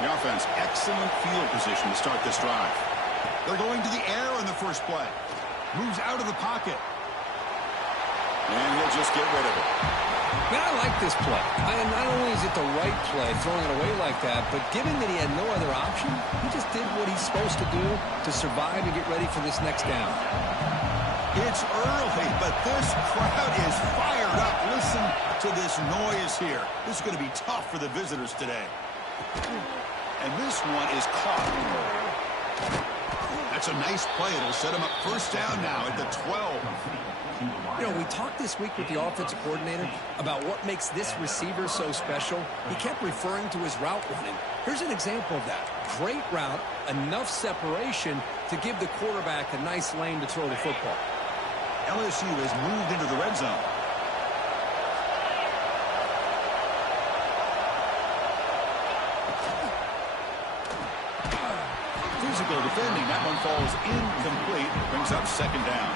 The offense, excellent field position to start this drive. They're going to the air on the first play. Moves out of the pocket. And he'll just get rid of it. Man, I like this play. Not only is it the right play, throwing it away like that, but given that he had no other option, he just did what he's supposed to do to survive and get ready for this next down. It's early, but this crowd is fired up. Listen to this noise here. This is going to be tough for the visitors today. And this one is caught. That's a nice play. It'll set him up first down now at the 12. You know, we talked this week with the offensive coordinator about what makes this receiver so special. He kept referring to his route running. Here's an example of that. Great route, enough separation to give the quarterback a nice lane to throw the football. LSU has moved into the red zone. Physical defending. That one falls incomplete. Brings up second down.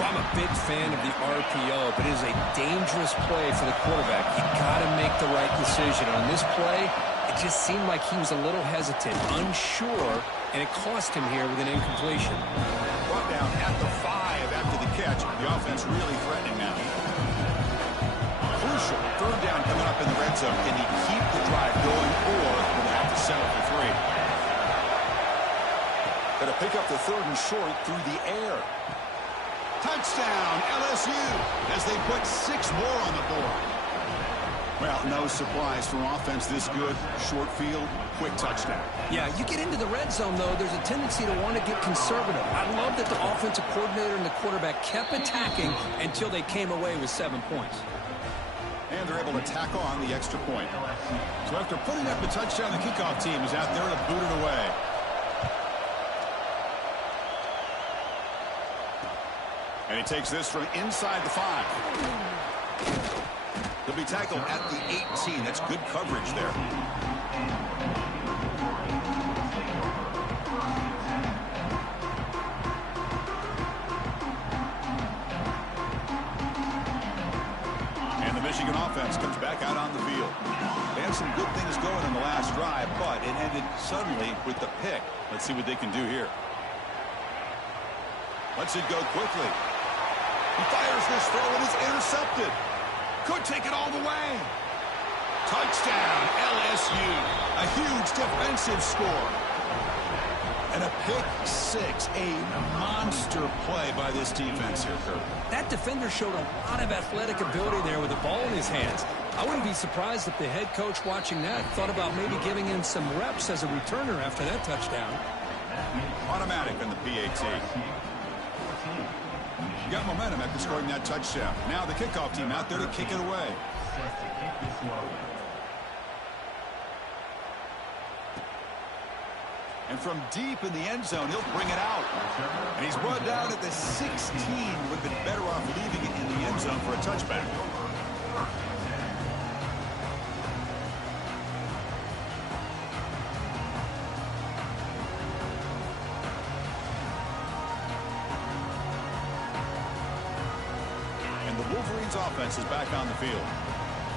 Well, I'm a big fan of the RPO, but it is a dangerous play for the quarterback. You got to make the right decision. On this play, it just seemed like he was a little hesitant, unsure, and it cost him here with an incompletion. Brought down at the 5 after the catch. The offense really threatening now. Crucial. Third down coming up in the red zone. Can he keep the drive going, or will they have to settle for 3? Got to pick up the third and short through the air. Touchdown, LSU, as they put 6 more on the board. Well, no surprise for offense this good. Short field, quick touchdown. Yeah, you get into the red zone, though, there's a tendency to want to get conservative. I love that the offensive coordinator and the quarterback kept attacking until they came away with 7 points. And they're able to tack on the extra point. So after putting up the touchdown, the kickoff team is out there to boot it away. And he takes this from inside the 5. He'll be tackled at the 18. That's good coverage there. And the Michigan offense comes back out on the field. They had some good things going in the last drive, but it ended suddenly with the pick. Let's see what they can do here. Lets it go quickly. He fires this throw and is intercepted. Could take it all the way. Touchdown, LSU. A huge defensive score. And a pick 6. A monster play by this defense here, Kirk. That defender showed a lot of athletic ability there with the ball in his hands. I wouldn't be surprised if the head coach watching that thought about maybe giving him some reps as a returner after that touchdown. Automatic on the PAT. Got momentum after scoring that touchdown. Now the kickoff team out there to kick it away. And from deep in the end zone, he'll bring it out. And he's brought down at the 16. Would have been better off leaving it in the end zone for a touchback. Wolverines offense is back on the field.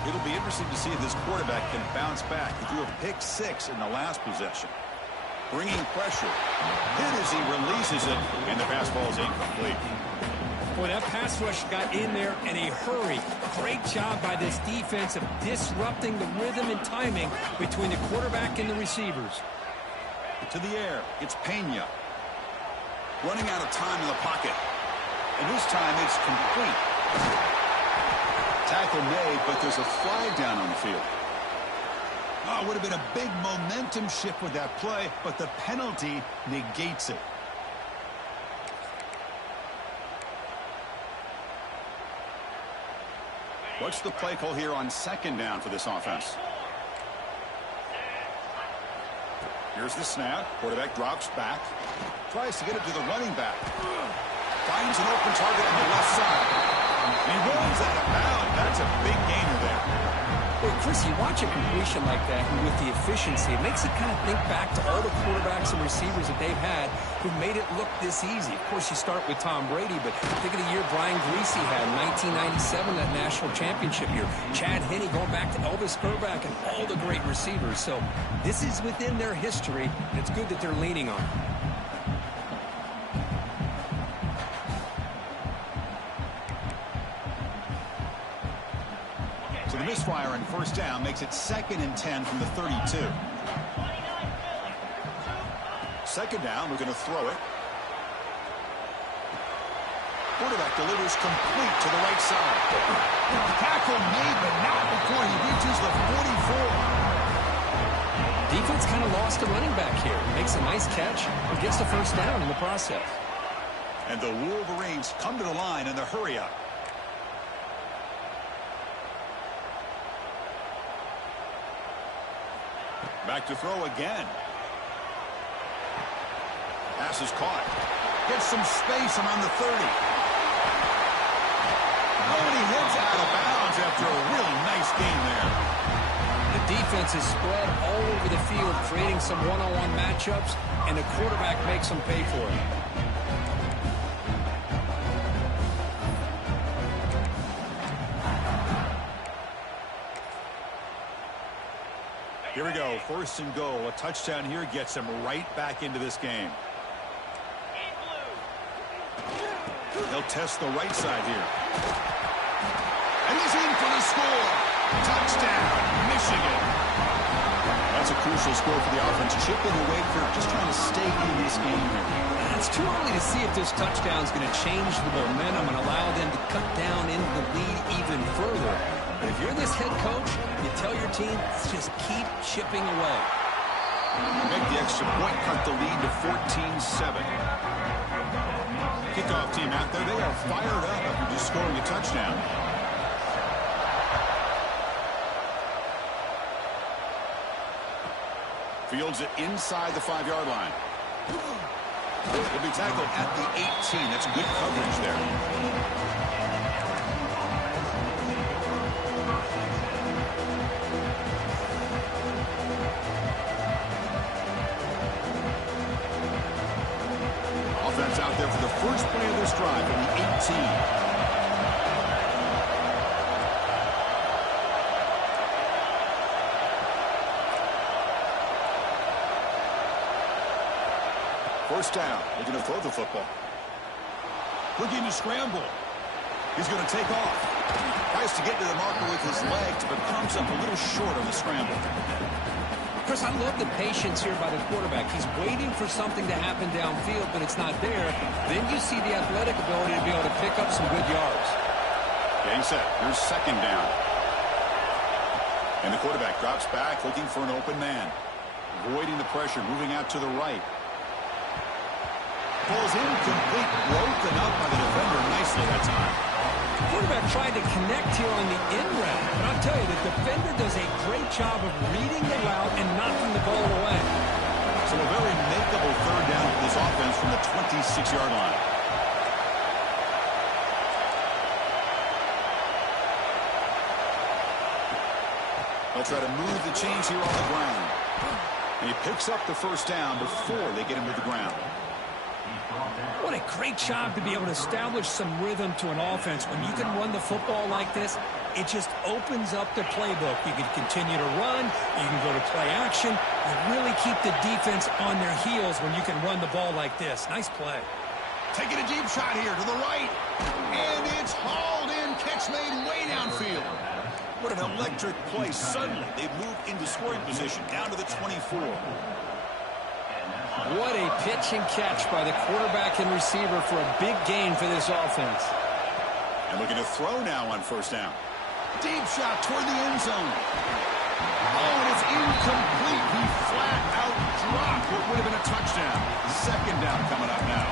It'll be interesting to see if this quarterback can bounce back. He threw a pick 6 in the last possession. Bringing pressure. Hit as he releases it, and the pass ball is incomplete. Boy, that pass rush got in there in a hurry. Great job by this defense of disrupting the rhythm and timing between the quarterback and the receivers. To the air, it's Pena. Running out of time in the pocket. And this time it's complete. Tackle made, but there's a flag down on the field. Oh, it would have been a big momentum shift with that play, but the penalty negates it. What's the play call here on second down for this offense? Here's the snap. Quarterback drops back. Tries to get it to the running back. Finds an open target on the left side. And he runs out of bounds. That's a big gainer there. Well, Chris, you watch a completion like that, and with the efficiency, it makes you kind of think back to all the quarterbacks and receivers that they've had who made it look this easy. Of course, you start with Tom Brady, but think of the year Brian Griese had in 1997, that national championship year. Chad Henne going back to Elvis Grbac and all the great receivers. So this is within their history, and it's good that they're leaning on it. So the misfire on first down makes it 2nd and 10 from the 32. Second down, we're going to throw it. Quarterback delivers complete to the right side. Tackle made, but not before he reaches the 44. Defense kind of lost a running back here. Makes a nice catch and gets the first down in the process. And the Wolverines come to the line in the hurry-up. Back to throw again. Pass is caught. Gets some space around the 30. Oh, and he heads out of bounds after a really nice game there. The defense is spread all over the field, creating some one-on-one matchups, and the quarterback makes them pay for it. Here we go, 1st and goal. A touchdown here gets him right back into this game. They'll test the right side here. And he's in for the score. Touchdown, Michigan. That's a crucial score for the offense. Chipping away for just trying to stay in this game here. It's too early to see if this touchdown is going to change the momentum and allow them to cut down into the lead even further. But if you're this head coach, you tell your team, just keep chipping away. Make the extra point, cut the lead to 14-7. Kickoff team out there, they are fired up after just scoring a touchdown. Fields it inside the 5-yard line. He'll be tackled at the 18. That's good coverage there. Offense out there for the first play of this drive from the 18. First down. They're going to throw the football. Looking to scramble. He's going to take off. Tries to get to the marker with his legs, but comes up a little short on the scramble. Chris, I love the patience here by the quarterback. He's waiting for something to happen downfield, but it's not there. Then you see the athletic ability to be able to pick up some good yards. Getting set. Here's second down. And the quarterback drops back, looking for an open man. Avoiding the pressure, moving out to the right. Ball's incomplete, broken up by the defender nicely that time. The quarterback tried to connect here on the in route, but I'll tell you, the defender does a great job of reading the route and knocking the ball away. So a very makeable third down for this offense from the 26-yard line. They'll try to move the chains here on the ground. And he picks up the first down before they get him to the ground. What a great job to be able to establish some rhythm to an offense. When you can run the football like this, it just opens up the playbook. You can continue to run. You can go to play action. You really keep the defense on their heels when you can run the ball like this. Nice play. Taking a deep shot here to the right. And it's hauled in. Catch made way downfield. What an electric play. Suddenly, they've moved into scoring position down to the 24. What a pitch and catch by the quarterback and receiver for a big gain for this offense. And looking to throw now on first down. Deep shot toward the end zone. Oh, and it's incomplete. He flat out dropped what would have been a touchdown. Second down coming up now.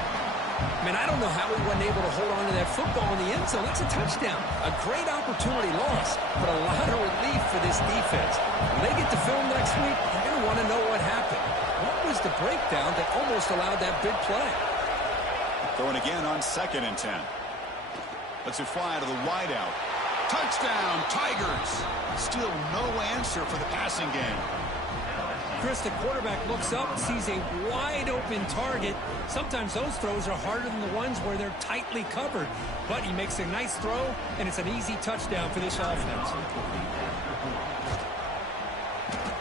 Man, I don't know how he wasn't able to hold on to that football in the end zone. That's a touchdown. A great opportunity lost, but a lot of relief for this defense. When they get to film next week, they're going to want to know what happened. What was the breakdown that almost allowed that big play? Throwing again on 2nd and 10. Lets it fly to the wideout. Touchdown, Tigers. Still no answer for the passing game. Chris, the quarterback looks up and sees a wide-open target. Sometimes those throws are harder than the ones where they're tightly covered. But he makes a nice throw, and it's an easy touchdown for this offense.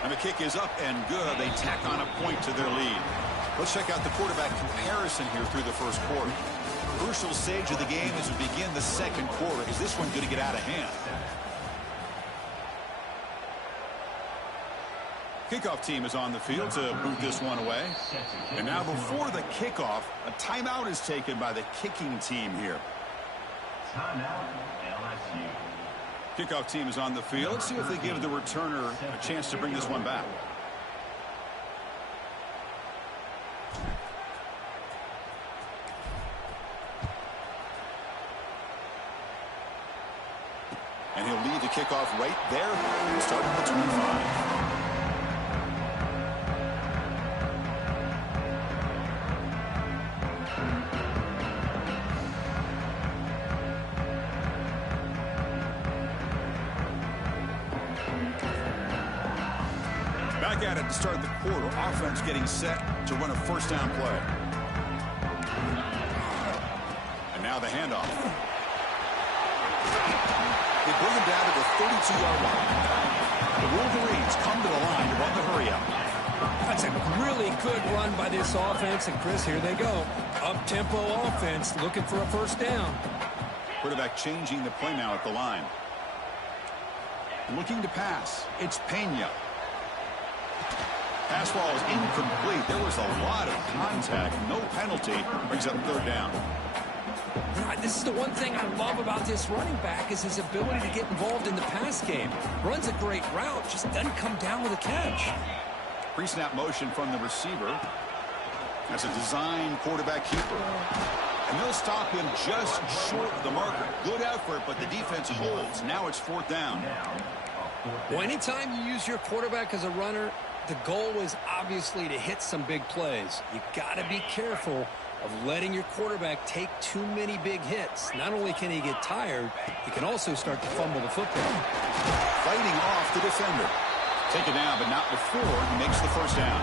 And the kick is up and good. They tack on a point to their lead. Let's check out the quarterback comparison here through the first quarter. Crucial stage of the game as we begin the second quarter. Is this one going to get out of hand? Kickoff team is on the field to boot this one away. And now before the kickoff, a timeout is taken by the kicking team here. Kickoff team is on the field. Let's see if they give the returner a chance to bring this one back. And he'll lead the kickoff right there, starting at the 25. Back at it to start the quarter. Offense getting set to run a first down play. And now the handoff. They bring him down to the 32-yard line. The Wolverines come to the line to run the hurry-up. That's a really good run by this offense. And, Chris, here they go. Up-tempo offense looking for a first down. Quarterback changing the play now at the line. Looking to pass. It's Pena. Pass ball is incomplete. There was a lot of contact. No penalty. Brings up third down. This is the one thing I love about this running back is his ability to get involved in the pass game. Runs a great route, just doesn't come down with a catch. Pre-snap motion from the receiver. That's a design quarterback keeper. And they'll stop him just short of the marker. Good effort, but the defense holds. Now it's fourth down. Well, anytime you use your quarterback as a runner, the goal is obviously to hit some big plays. You got to be careful of letting your quarterback take too many big hits. Not only can he get tired, he can also start to fumble the football. Fighting off the defender. Take it down, but not before he makes the first down.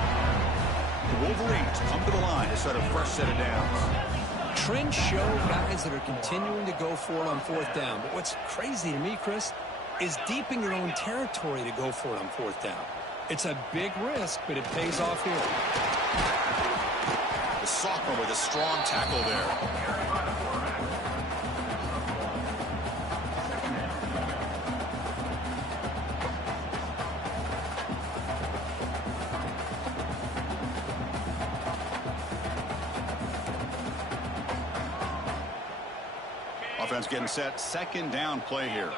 The Wolverines come to the line to start a fresh set of downs. Trends show guys that are continuing to go for it on fourth down. But what's crazy to me, Chris, is deep in your own territory to go for it on fourth down. It's a big risk, but it pays off here. The sophomore with a strong tackle there. Offense getting set. Second down play here.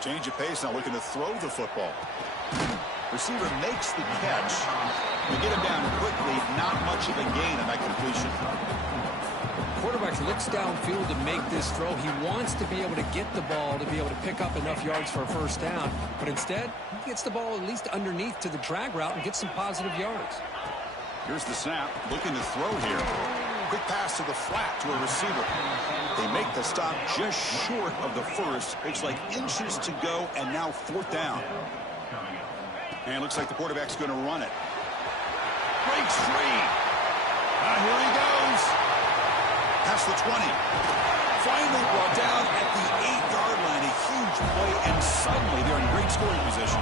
Change of pace now, looking to throw the football. Receiver makes the catch. They get him down quickly. Not much of a gain on that completion. Quarterback looks downfield to make this throw. He wants to be able to get the ball to be able to pick up enough yards for a first down. But instead, he gets the ball at least underneath to the drag route and gets some positive yards. Here's the snap. Looking to throw here. Quick pass to the flat to a receiver. They make the stop just short of the first. It's like inches to go, and now fourth down. And it looks like the quarterback's going to run it. Breaks free. Here he goes. Past the 20. Finally brought down at the 8-yard line. A huge play, and suddenly they're in great scoring position.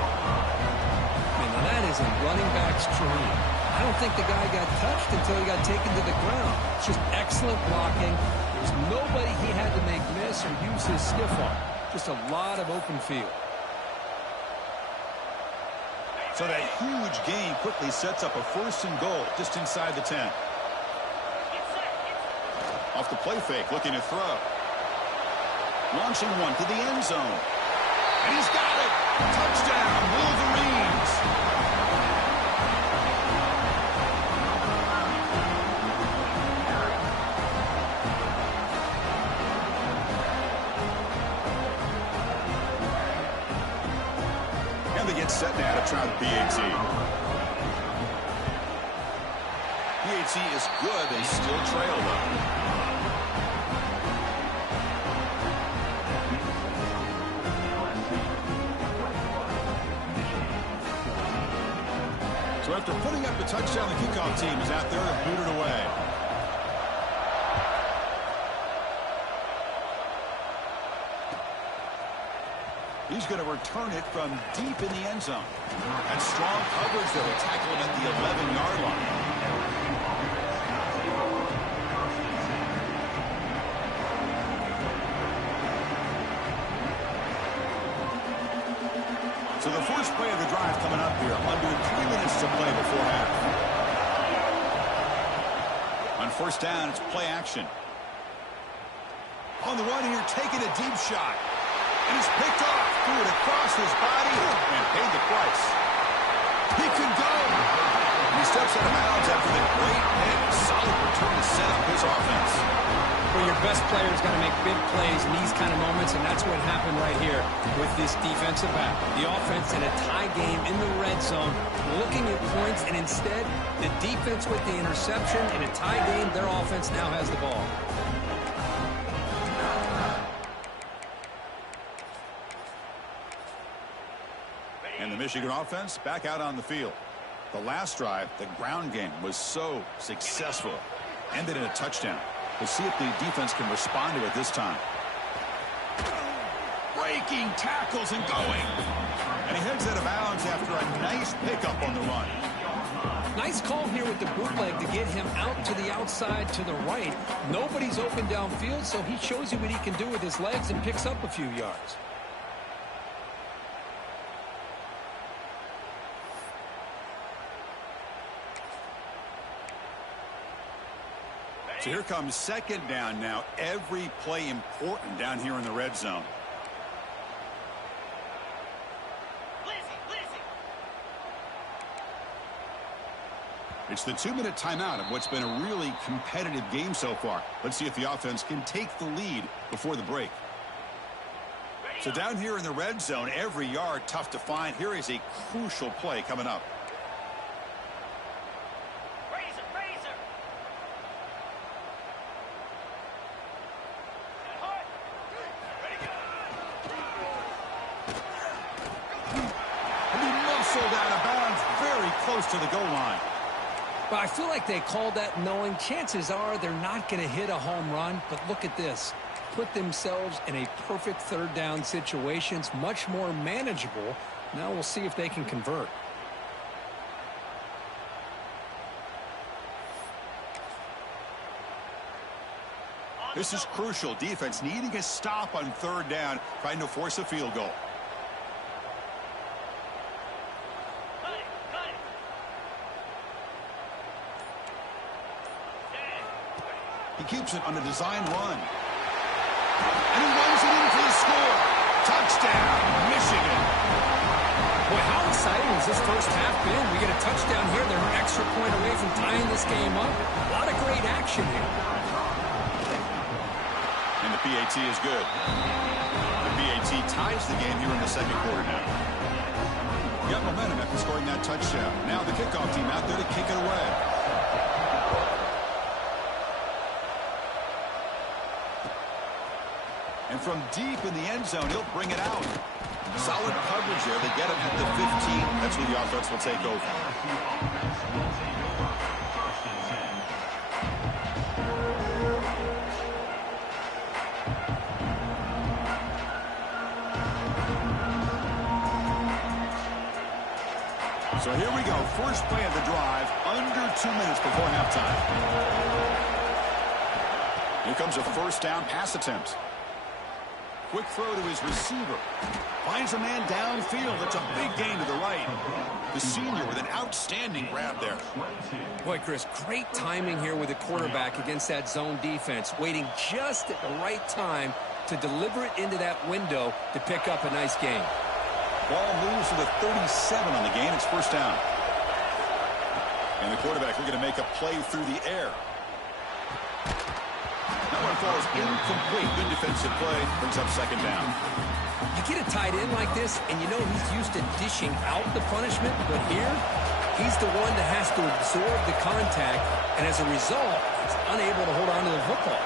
Man, now that is a running back's dream. I don't think the guy got touched until he got taken to the ground. It's just excellent blocking. There's nobody he had to make miss or use his stiff arm. Just a lot of open field. So that huge gain quickly sets up a first and goal just inside the 10. Off the play fake, looking to throw. Launching one to the end zone. And he's got it. Touchdown, Wolverines. And they get set now to try the PAT. Accuracy is good. They still trail, though. So after putting up a touchdown, the kickoff team is out there to boot it away. He's going to return it from deep in the end zone. And strong coverage there to tackle him at the 11-yard line. So the first play of the drive coming up here. Under 3 minutes to play before half. On first down, it's play action. On the run here, taking a deep shot. And it's picked off. Threw it across his body and paid the price. He can go. And he steps out of bounds after the great hit. Solid return to set up his offense. Well, your best player is going to make big plays in these kind of moments, and that's what happened right here with this defensive back. The offense in a tie game in the red zone, looking at points, and instead, the defense with the interception. In a tie game, their offense now has the ball. And the Michigan offense back out on the field. The last drive, the ground game, was so successful. Ended in a touchdown. We'll see if the defense can respond to it this time. Breaking tackles and going. And he heads out of bounds after a nice pickup on the run. Nice call here with the bootleg to get him out to the outside to the right. Nobody's open downfield, so he shows you what he can do with his legs and picks up a few yards. So here comes second down now. Every play important down here in the red zone. It's the 2-minute timeout of what's been a really competitive game so far. Let's see if the offense can take the lead before the break. So down here in the red zone, every yard tough to find. Here is a crucial play coming up. Out of bounds, very close to the goal line. But I feel like they called that knowing chances are they're not going to hit a home run. But look at this. Put themselves in a perfect third down situation. It's much more manageable. Now we'll see if they can convert. This is crucial. Defense needing a stop on third down, trying to force a field goal. He keeps it on a design run. And he runs it in for the score. Touchdown, Michigan. Boy, how exciting has this first half been? We get a touchdown here. They're an extra point away from tying this game up. A lot of great action here. And the PAT is good. The PAT ties the game here in the second quarter now. Got momentum after scoring that touchdown. Now the kickoff team out there to kick it away. And from deep in the end zone, he'll bring it out. Solid coverage there. They get him at the 15. That's where the offense will take over. So here we go. First play of the drive. Under 2 minutes before halftime. Here comes a first down pass attempt. Quick throw to his receiver. Finds a man downfield. That's a big gain to the right. The senior with an outstanding grab there. Boy, Chris, great timing here with the quarterback against that zone defense. Waiting just at the right time to deliver it into that window to pick up a nice gain. Ball moves to the 37 on the game. It's first down. And the quarterback looking to make a play through the air. That one falls incomplete. Good defensive play. Brings up second down. You get a tight end like this, and you know he's used to dishing out the punishment, but here, He's the one that has to absorb the contact, and as a result, he's unable to hold on to the football.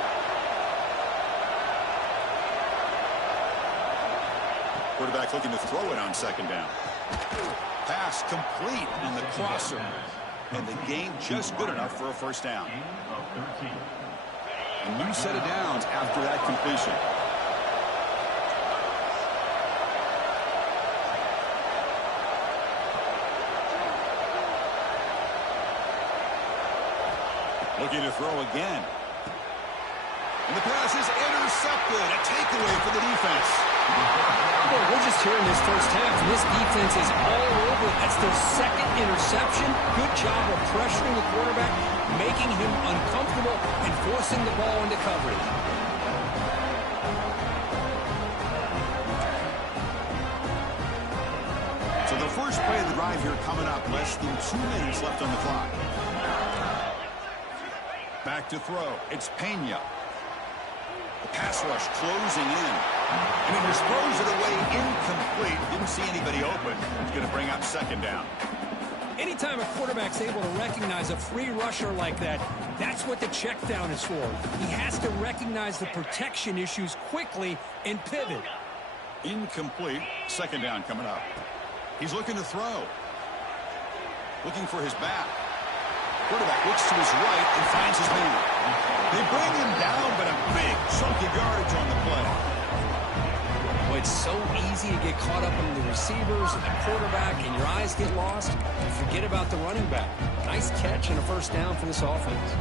Quarterback looking to throw it on second down. Pass complete in the crosser. And the game just good enough for a first down. A new set of downs after that completion. Looking to throw again. And the pass is intercepted. A takeaway for the defense. Well, we're just here in this first half, and this defense is all over. That's their second interception. Good job of pressuring the quarterback, making him uncomfortable, and forcing the ball into coverage. So the first play of the drive here coming up. Less than 2 minutes left on the clock. Back to throw. It's Pena. The pass rush closing in. And he just throws it away incomplete. Didn't see anybody open. It's going to bring up second down. Anytime a quarterback's able to recognize a free rusher like that, that's what the check down is for. He has to recognize the protection issues quickly and pivot. Incomplete. Second down coming up. He's looking to throw. Looking for his back. Quarterback looks to his right and finds his man. They bring him down, but a big chunk of yardage on the play. Well, it's so easy to get caught up in the receivers and the quarterback, and your eyes get lost. You forget about the running back. Nice catch and a first down for this offense.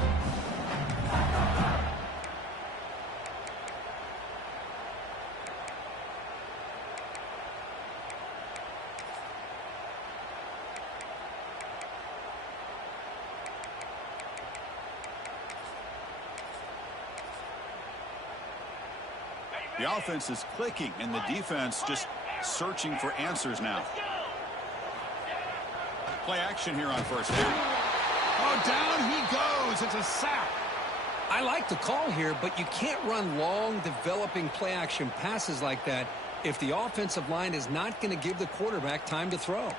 The offense is clicking, and the defense just searching for answers now. Play action here on first down. Oh, down he goes. It's a sack. I like the call here, but you can't run long, developing play-action passes like that if the offensive line is not going to give the quarterback time to throw.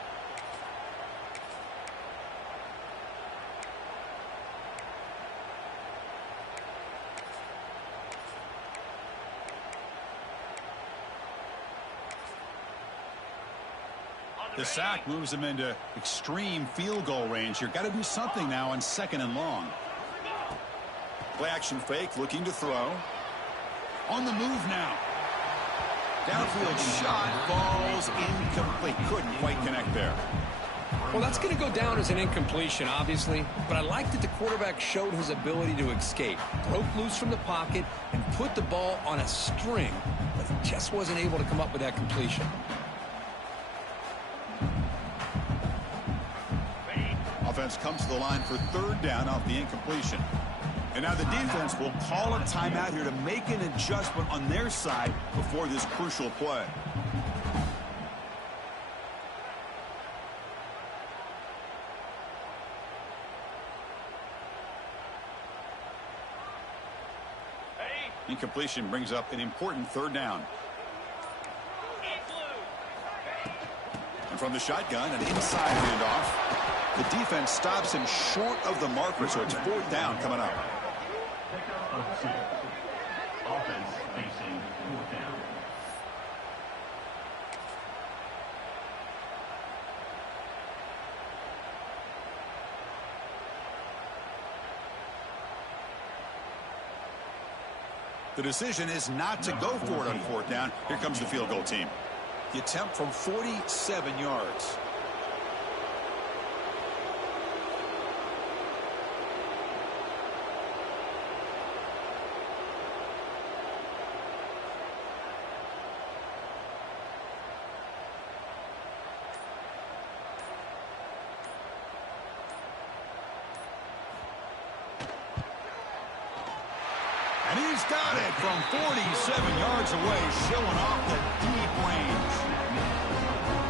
The sack moves him into extreme field goal range. You've got to do something now on second and long. Play action fake, looking to throw. On the move now. Downfield shot falls incomplete. Couldn't quite connect there. Well, that's going to go down as an incompletion, obviously, but I like that the quarterback showed his ability to escape, broke loose from the pocket, and put the ball on a string, but he just wasn't able to come up with that completion. Offense comes to the line for third down off the incompletion. And now the defense will call a timeout here to make an adjustment on their side before this crucial play. Incompletion brings up an important third down. And from the shotgun, an inside handoff. The defense stops him short of the marker, so it's fourth down coming up. Offense facing fourth down. The decision is not to go for it on fourth down. Here comes the field goal team. The attempt from 47 yards. And he's got it from 47 yards away, showing off the deep range.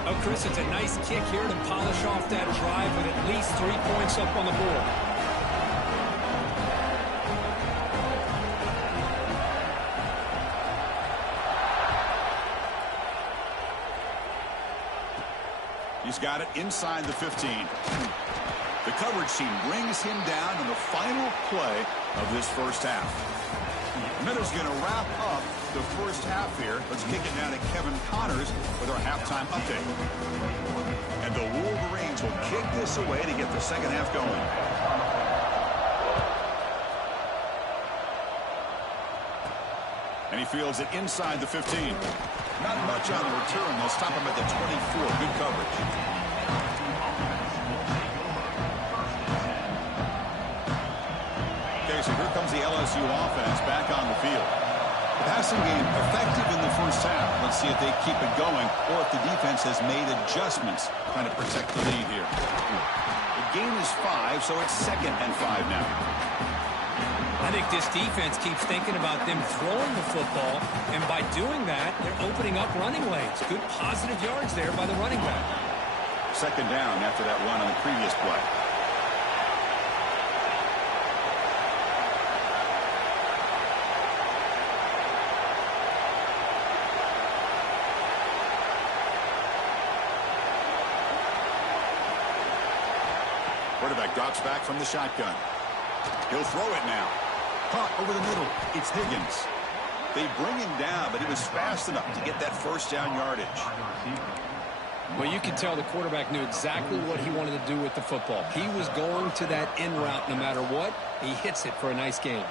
Oh, Chris, it's a nice kick here to polish off that drive with at least 3 points up on the board. He's got it inside the 15. The coverage team brings him down in the final play of this first half. Miller's going to wrap up the first half here. Let's kick it down to Kevin Connors with our halftime update. And the Wolverines will kick this away to get the second half going. And he fields it inside the 15. Not much on the return. They'll stop him at the 24. Good coverage. Okay, so here comes the LSU offense back on the field. The passing game effective in the first half. Let's see if they keep it going or if the defense has made adjustments trying to protect the lead here. The gain is 5, so it's 2nd and 5 now. I think this defense keeps thinking about them throwing the football, and by doing that, they're opening up running lanes. Good positive yards there by the running back. 2nd down after that run on the previous play. Quarterback drops back from the shotgun. He'll throw it now. Caught over the middle. It's Higgins. They bring him down, but he was fast enough to get that first down yardage. Well, you can tell the quarterback knew exactly what he wanted to do with the football. He was going to that in route no matter what. He hits it for a nice gain.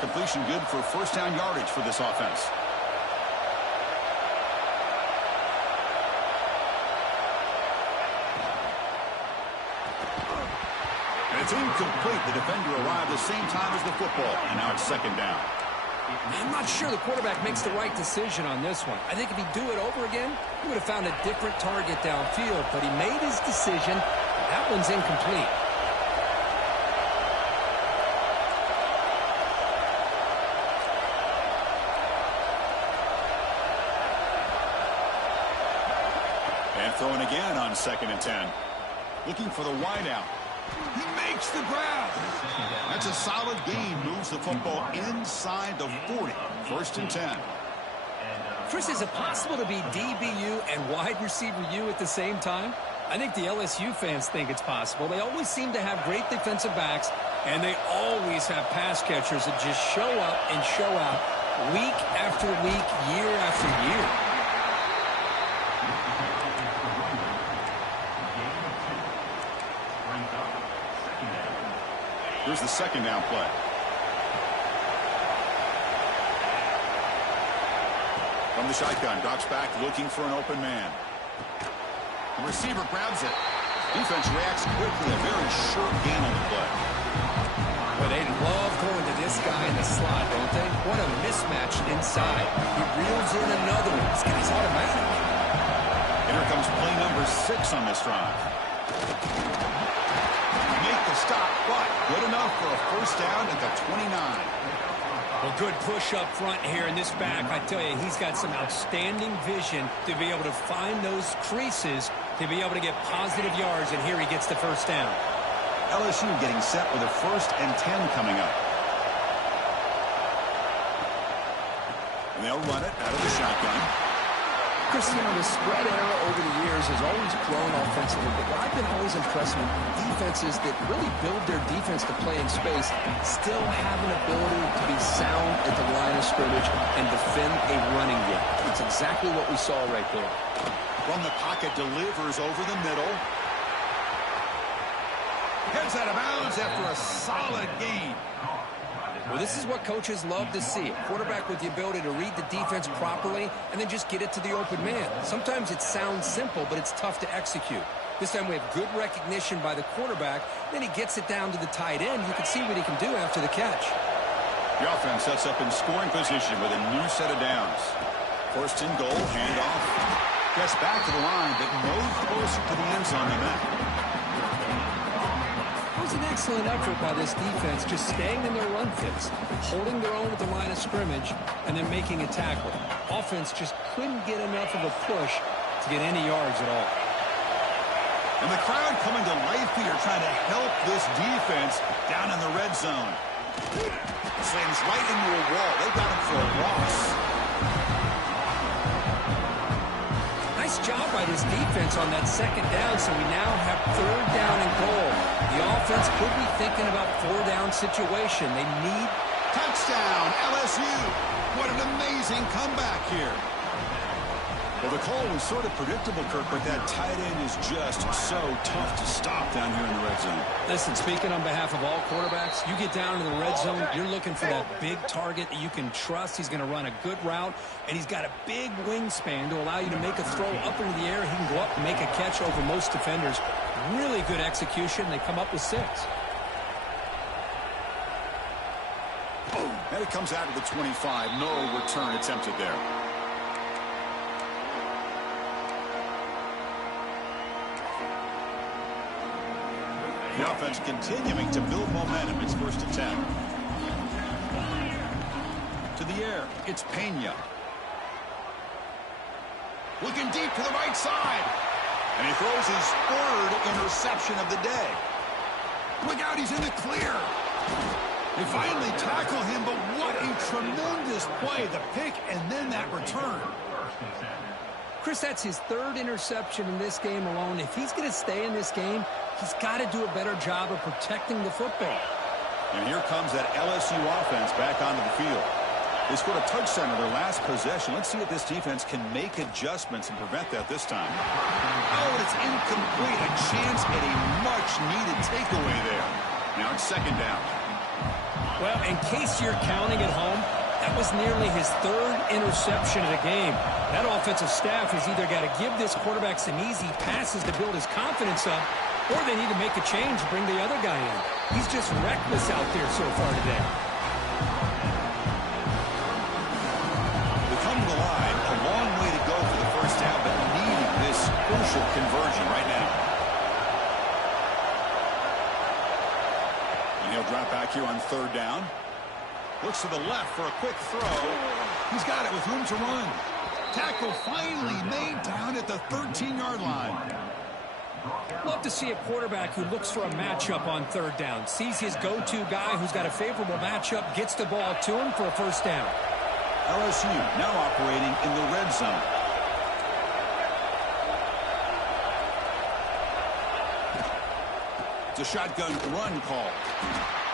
Completion good for first down yardage for this offense. It's incomplete. The defender arrived the same time as the football, and now it's 2nd down. I'm not sure the quarterback makes the right decision on this one. I think if he'd do it over again, he would have found a different target downfield, but he made his decision. That one's incomplete. And throwing again on 2nd and 10. Looking for the wideout. He makes the grab. That's a solid gain. Moves the football inside the 40. 1st and 10. Chris, is it possible to be DBU and wide receiver U at the same time? I think the LSU fans think it's possible. They always seem to have great defensive backs, and they always have pass catchers that just show up and show out week after week, year after year. Here's the 2nd down play. From the shotgun, drops back looking for an open man. The receiver grabs it. Defense reacts quickly. A very short gain on the play. Well, they love going to this guy in the slot, don't they? What a mismatch inside. He reels in another one. This guy's automatic. And here comes play number 6 on this drive. Make the stop, but good enough for a first down at the 29. Well, good push up front here in this back. I tell you, he's got some outstanding vision to be able to find those creases to be able to get positive yards, and here he gets the first down. LSU getting set with a 1st and 10 coming up. And they'll run it out of the shotgun. Cristiano, the spread era over the years has always grown offensively, but what I've been always impressed with defenses that really build their defense to play in space still have an ability to be sound at the line of scrimmage and defend a running game. That's exactly what we saw right there. From the pocket, delivers over the middle. Heads out of bounds after a solid gain. Well, this is what coaches love to see. A quarterback with the ability to read the defense properly and then just get it to the open man. Sometimes it sounds simple, but it's tough to execute. This time we have good recognition by the quarterback. Then he gets it down to the tight end. You can see what he can do after the catch. The offense sets up in scoring position with a new set of downs. 1st and goal, handoff. Gets back to the line, but no closer to the end zone than that. It was an excellent effort by this defense, just staying in their run fits, holding their own at the line of scrimmage, and then making a tackle. Offense just couldn't get enough of a push to get any yards at all. And the crowd coming to life here, trying to help this defense down in the red zone. Slams right into a wall. They got him for a loss. Nice Nice job by this defense on that second down, so we now have third down and goal. The offense could be thinking about four-down situation. They need... Touchdown, LSU. What an amazing comeback here. Well, the call was sort of predictable, Kirk, but that tight end is just so tough to stop down here in the red zone. Listen, speaking on behalf of all quarterbacks, you get down into the red zone, you're looking for that big target that you can trust. He's going to run a good route, and he's got a big wingspan to allow you to make a throw up into the air. He can go up and make a catch over most defenders. Really good execution. They come up with 6. And it comes out of the 25. No return attempted there. The offense continuing to build momentum. Its first attempt. To the air. It's Pena. Looking deep to the right side. And he throws his 3rd interception of the day. Look out, he's in the clear. They finally tackle him, but what a tremendous play. The pick and then that return. Chris, that's his 3rd interception in this game alone. If he's going to stay in this game, he's got to do a better job of protecting the football. And here comes that LSU offense back onto the field. They scored a touchdown on their last possession. Let's see if this defense can make adjustments and prevent that this time. Oh, and it's incomplete. A chance at a much-needed takeaway there. Now it's 2nd down. Well, in case you're counting at home, that was nearly his 3rd interception of the game. That offensive staff has either got to give this quarterback some easy passes to build his confidence up, or they need to make a change, bring the other guy in. He's just reckless out there so far today. They come to the line. A long way to go for the first down, but needing this crucial conversion right now. And he'll drop back here on 3rd down. Looks to the left for a quick throw. He's got it with room to run. Tackle finally made down at the 13-yard line. Love to see a quarterback who looks for a matchup on 3rd down. Sees his go-to guy who's got a favorable matchup, gets the ball to him for a first down. LSU now operating in the red zone. It's a shotgun run call.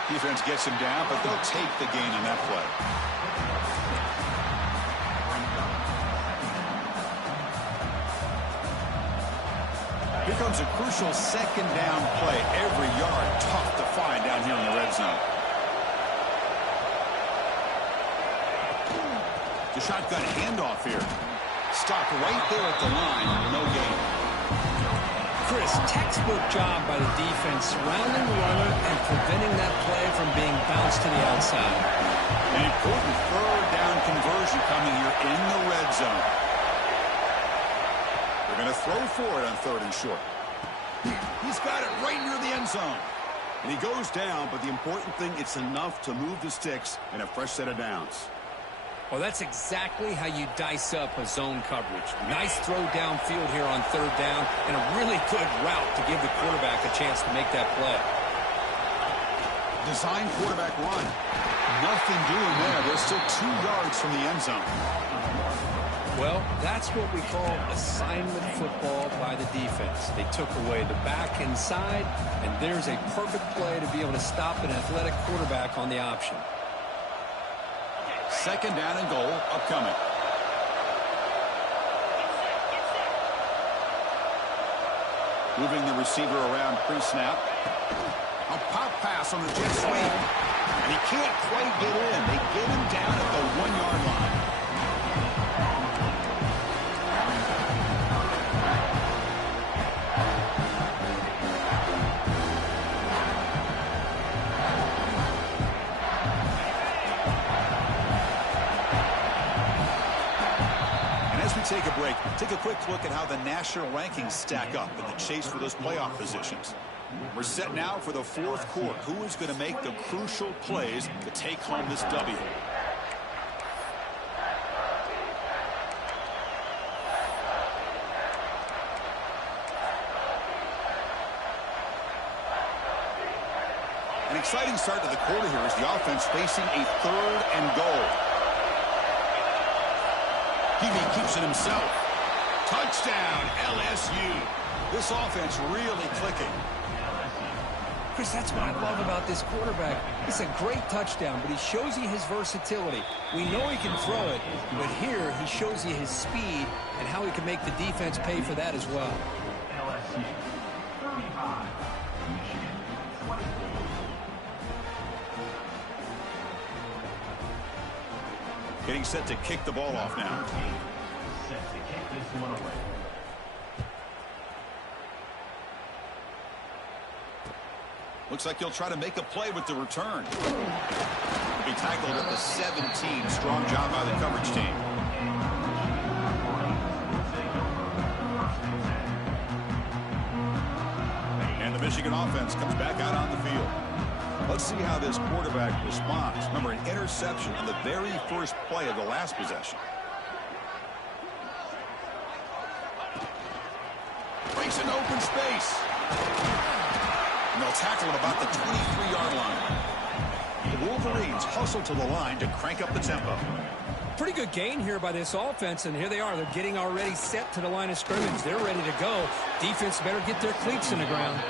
Defense gets him down, but they'll take the gain on that play. Here comes a crucial 2nd down play. Every yard tough to find down here in the red zone. The shotgun handoff here. Stopped right there at the line. No gain. Chris, textbook job by the defense, surrounding the runner and preventing that play from being bounced to the outside. An important 3rd down conversion coming here in the red zone. They're going to throw for it on 3rd and short. He's got it right near the end zone. And he goes down, but the important thing, it's enough to move the sticks and a fresh set of downs. Well, that's exactly how you dice up a zone coverage. Nice throw downfield here on 3rd down, and a really good route to give the quarterback a chance to make that play. Design quarterback run. Nothing doing there. They're still 2 yards from the end zone. Well, that's what we call assignment football by the defense. They took away the back inside, and there's a perfect play to be able to stop an athletic quarterback on the option. 2nd down and goal upcoming. Moving the receiver around pre-snap. A pop pass on the jet sweep. And he can't quite get in. They get him down at the 1-yard line. Take a break. Take a quick look at how the national rankings stack up in the chase for those playoff positions. We're set now for the 4th quarter. Who is going to make the crucial plays to take home this W? An exciting start to the quarter here as the offense facing a 3rd and goal. He keeps it himself. Touchdown, LSU. This offense really clicking. Chris, that's what I love about this quarterback. It's a great touchdown, but he shows you his versatility. We know he can throw it, but here he shows you his speed and how he can make the defense pay for that as well. LSU 35, Michigan 24. Getting set to kick the ball off now. Set to kick this one away. Looks like he'll try to make a play with the return. He tackled at the 17. Strong job by the coverage team. And the Michigan offense comes back out on the field. Let's see how this quarterback responds. Remember, an interception on the very first play of the last possession. Breaks into open space. And they'll tackle him about the 23-yard line. The Wolverines hustle to the line to crank up the tempo. Pretty good gain here by this offense, and here they are. They're getting already set to the line of scrimmage. They're ready to go. Defense better get their cleats in the ground.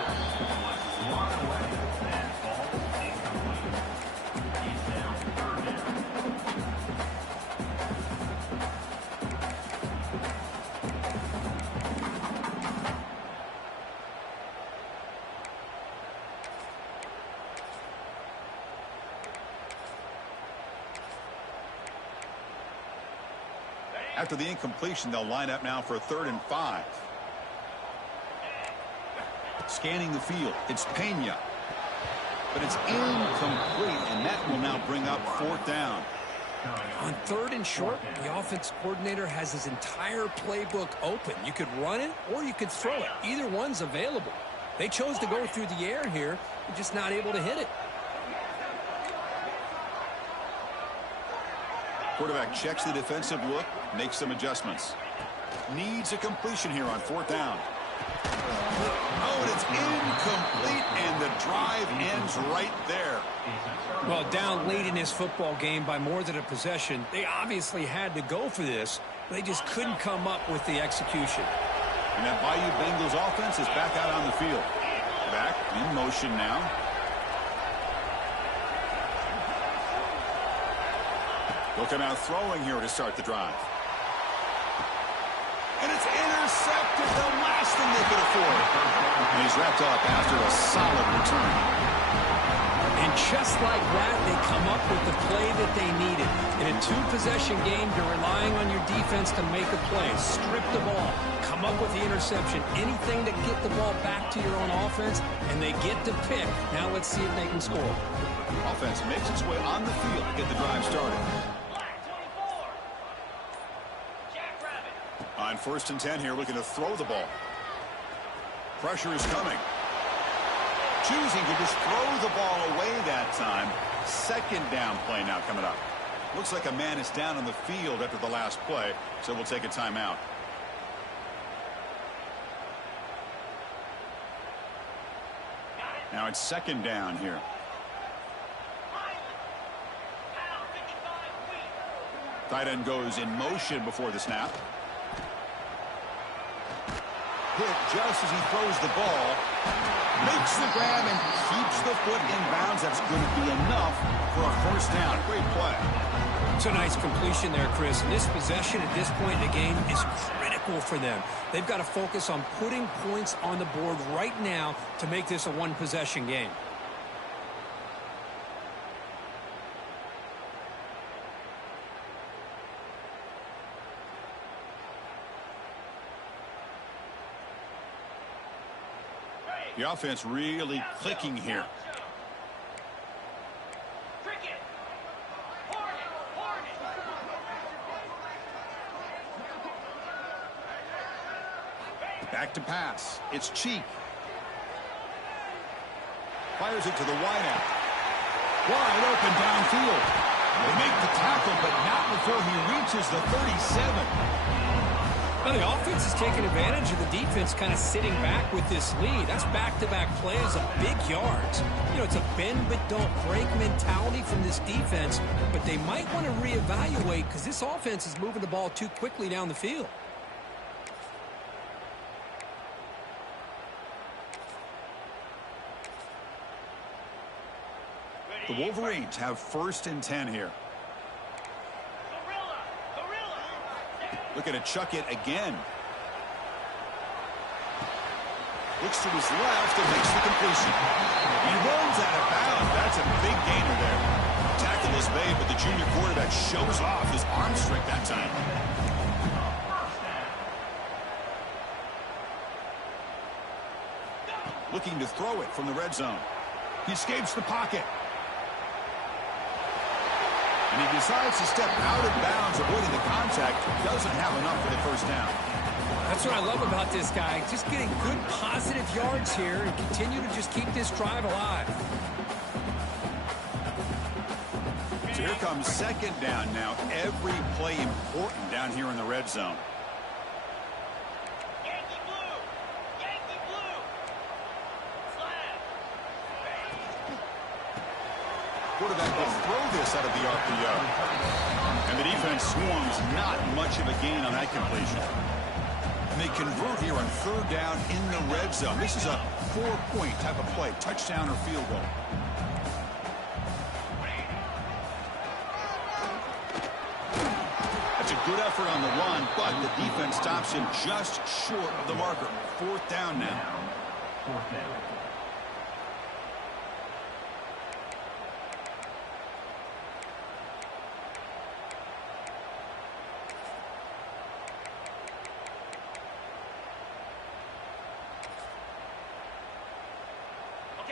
After the incompletion, they'll line up now for 3rd and 5. Scanning the field, it's Pena. But it's incomplete, and that will now bring up 4th down. On 3rd and short, the offense coordinator has his entire playbook open. You could run it or you could throw it. Either one's available. They chose to go through the air here. They're just not able to hit it. Quarterback checks the defensive look, makes some adjustments. Needs a completion here on 4th down. Oh, and it's incomplete, and the drive ends right there. Well, down late in this football game by more than a possession, they obviously had to go for this. They just couldn't come up with the execution. And that Bayou Bengals offense is back out on the field. Back in motion now. They'll come out throwing here to start the drive. And it's intercepted, the last thing they could afford. And he's wrapped up after a solid return. And just like that, they come up with the play that they needed. In a 2-possession game, you're relying on your defense to make a play. Strip the ball. Come up with the interception. Anything to get the ball back to your own offense, and they get to pick. Now let's see if they can score. Offense makes its way on the field to get the drive started. On 1st and 10 here, looking to throw the ball. Pressure is coming. Choosing to just throw the ball away that time. 2nd down play now coming up. Looks like a man is down on the field after the last play, so we'll take a timeout. Now it's 2nd down here. Tight end goes in motion before the snap. Hit just as he throws the ball. Makes the grab and keeps the foot in bounds. That's going to be enough for a 1st down. Great play. It's a nice completion there, Chris. And this possession at this point in the game is critical for them. They've got to focus on putting points on the board right now to make this a 1-possession game. The offense really clicking here. Back to pass. It's Cheek. Fires it to the wideout. Wide open downfield. They make the tackle, but not before he reaches the 37. Well, the offense is taking advantage of the defense kind of sitting back with this lead. That's back-to-back plays of big yards. You know, it's a bend but don't break mentality from this defense, but they might want to reevaluate because this offense is moving the ball too quickly down the field. The Wolverines have 1st and 10 here. Looking to chuck it again. Looks to his left and makes the completion. He rolls out of bounds. That's a big gainer there. Tackle is made, but the junior quarterback shows off his arm strength that time. Looking to throw it from the red zone. He escapes the pocket. And he decides to step out of bounds, avoiding the contact. Doesn't have enough for the first down. That's what I love about this guy. Just getting good positive yards here and continue to just keep this drive alive. So here comes 2nd down now. Every play important down here in the red zone. Yankee blue! Yankee blue! Slap! Quarterback will throw this out of the RPO. And the defense swarms. Not much of a gain on that completion. And they convert here on 3rd down in the red zone. This is a 4-point type of play. Touchdown or field goal. That's a good effort on the run, but the defense stops him just short of the marker. 4th down now. 4th down.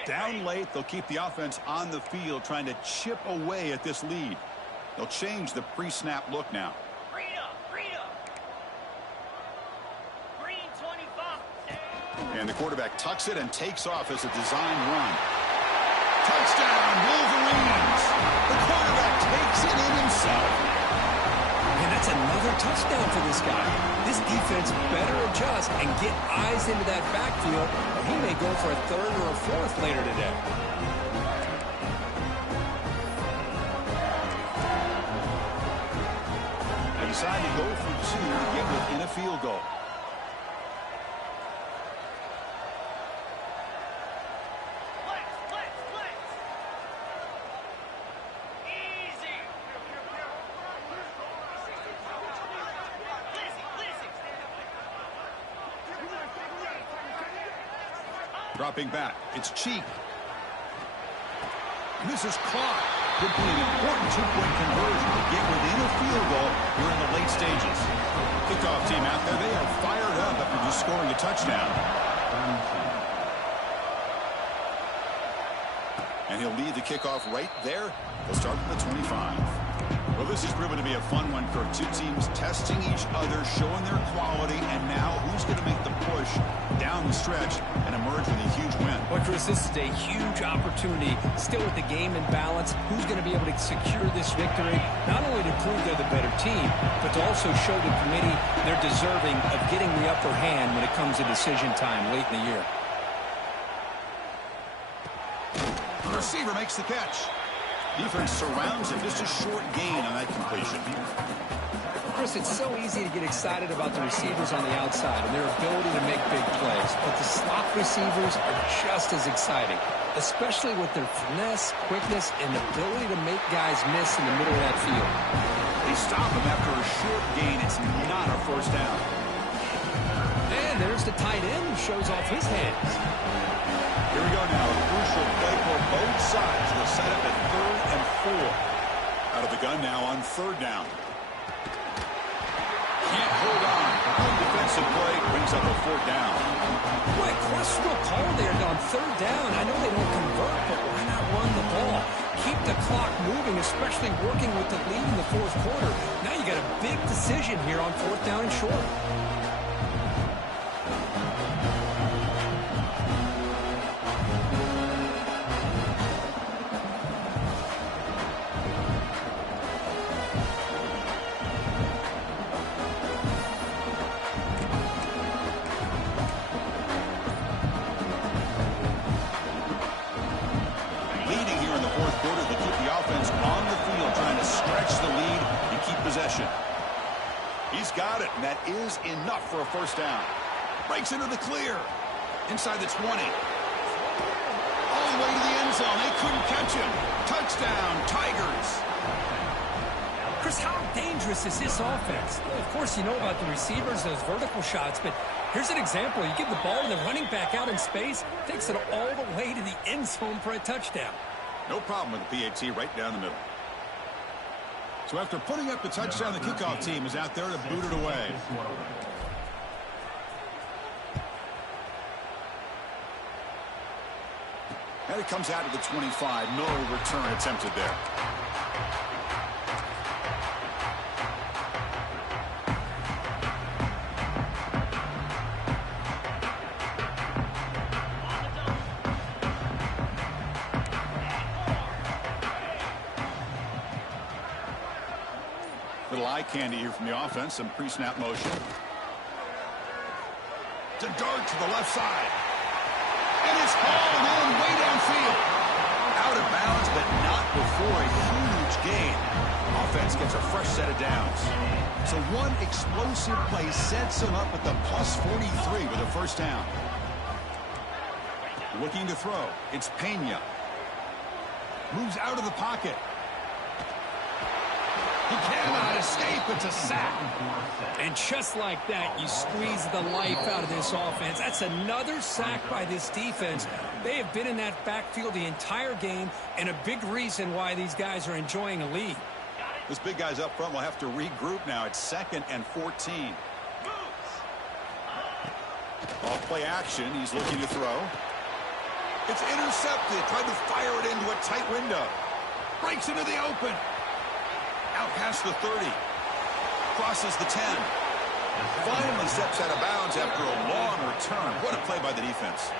Down late, they'll keep the offense on the field trying to chip away at this lead. They'll change the pre-snap look now. Green up! Green up! Green 25! And the quarterback tucks it and takes off as a design run. Touchdown, Wolverines! The quarterback takes it in himself. And that's another touchdown for this guy. This defense better adjust and get eyes into that backfield, or he may go for a 3rd or a 4th later today. They decide to go for 2 to get within a field goal. Flex! Flex! Flex! Easy! Lizzie! Lizzie! Dropping back. It's Cheek. And this is caught. Could be an important 2-point conversion to get within a field goal here in the late stages. Kickoff team out there, they are fired up after just scoring a touchdown. And he'll lead the kickoff right there. They'll start at the 25. Well, this has proven to be a fun one, Kirk. 2 teams testing each other, showing their quality, and now who's going to make the push down the stretch and emerge with a huge win? Well, Chris, this is a huge opportunity. Still with the game in balance, who's going to be able to secure this victory? Not only to prove they're the better team, but to also show the committee they're deserving of getting the upper hand when it comes to decision time late in the year. The receiver makes the catch. Defense surrounds him. Just a short gain on that completion. Chris, it's so easy to get excited about the receivers on the outside and their ability to make big plays, but the slot receivers are just as exciting, especially with their finesse, quickness, and ability to make guys miss in the middle of that field. They stop him after a short gain. It's not a first down. And there's the tight end who shows off his hands. Here we go now. A crucial play for both sides. They'll set up at 3rd and 4. Out of the gun now on 3rd down. Can't hold on. Good defensive play brings up a 4th down. Boy, questionable call there on 3rd down. I know they don't convert, but why not run the ball? Keep the clock moving, especially working with the lead in the 4th quarter. Now you got a big decision here on 4th down and short. He's got it, and that is enough for a first down. Breaks into the clear. Inside the 20. All the way to the end zone. They couldn't catch him. Touchdown, Tigers. Chris, how dangerous is this offense? Of course, you know about the receivers, those vertical shots, but here's an example. You give the ball to the running back out in space, takes it all the way to the end zone for a touchdown. No problem with the PAT right down the middle. So after putting up the touchdown, the kickoff team is out there to boot it away. And it comes out to the 25. No return attempted there. Little eye candy here from the offense. Some pre-snap motion. To dart to the left side. And it's hauled in way downfield. Out of bounds, but not before a huge gain. Offense gets a fresh set of downs. So one explosive play sets him up at the plus 43 with a first down. Looking to throw. It's Pena. Moves out of the pocket. He cannot escape. It's a sack. And just like that, you squeeze the life out of this offense. That's another sack by this defense. They have been in that backfield the entire game, and a big reason why these guys are enjoying a lead. This big guy's up front will have to regroup now. It's 2nd and 14. Off play action. He's looking to throw. It's intercepted. Tried to fire it into a tight window. Breaks into the open. Out past the 30. Crosses the 10. Finally steps out of bounds after a long return. What a play by the defense.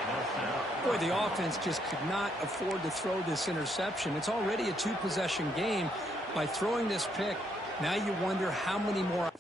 Boy, the offense just could not afford to throw this interception. It's already a two-possession game. By throwing this pick, now you wonder how many more